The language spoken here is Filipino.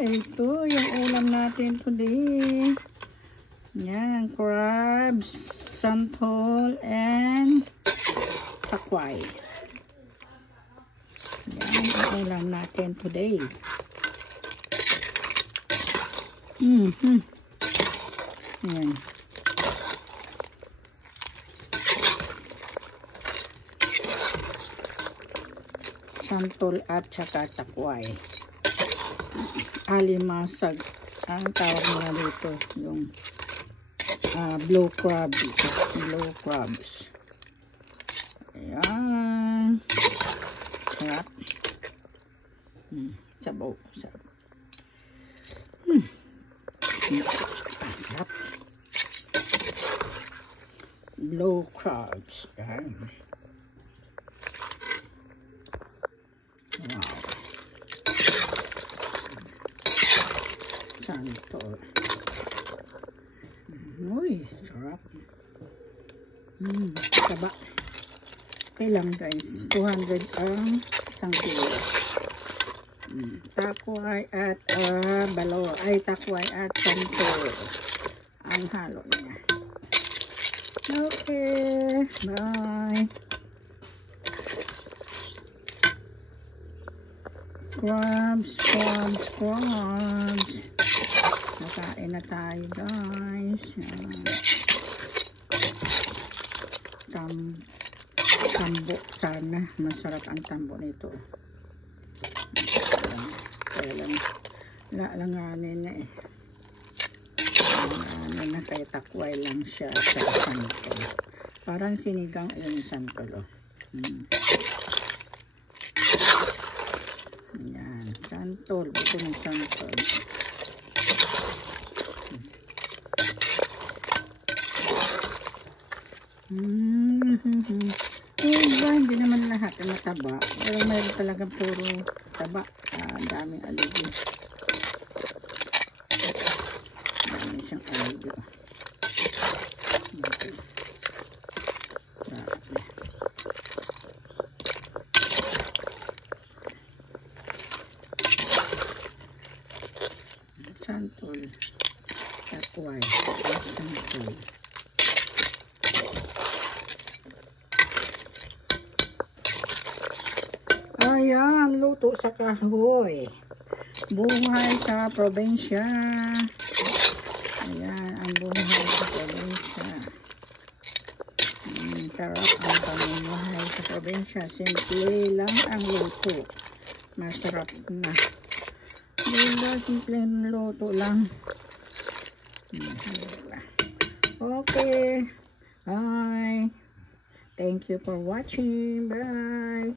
ito yung ulam natin today. Yan, crabs, santol, and takway. Yan ang ulam natin today. Yan. Santol at saka takway. Alimasag ang tawag nila dito, yung blue crabs. Blue crabs. Ayan. Sarap. Sabaw. Sarap. Sarap. Blue crabs. Ayan. Wow. Santol. Uy, sarap. Taba. Okay lang guys. 200 ang isang kilo. Takway at balor. Ay, takway at santol. Ang halo niya. Okay. Bye. Crabs. Nakain na tayo guys. Tambo sana. Masarap ang tambo nito. Kaya lang langanin na eh. Langanin na kaya takway lang siya sa santol. Parang sinigang yung santol. Ayan, santol. Ito ng santol. Hindi naman lahat na mataba. Pero mayroon talagang puro taba. Daming aligo. Dami siyang aligo. Okay. Santol. Takway. Santol. Ayan, luto sa kahoy. Buhay sa probinsya. Ayan, ang buhay sa probinsya. Sarap ang pamumuhay sa probinsya. Simple lang ang luto. Masarap na. Diba, simple luto lang. Okay. Bye. Thank you for watching. Bye.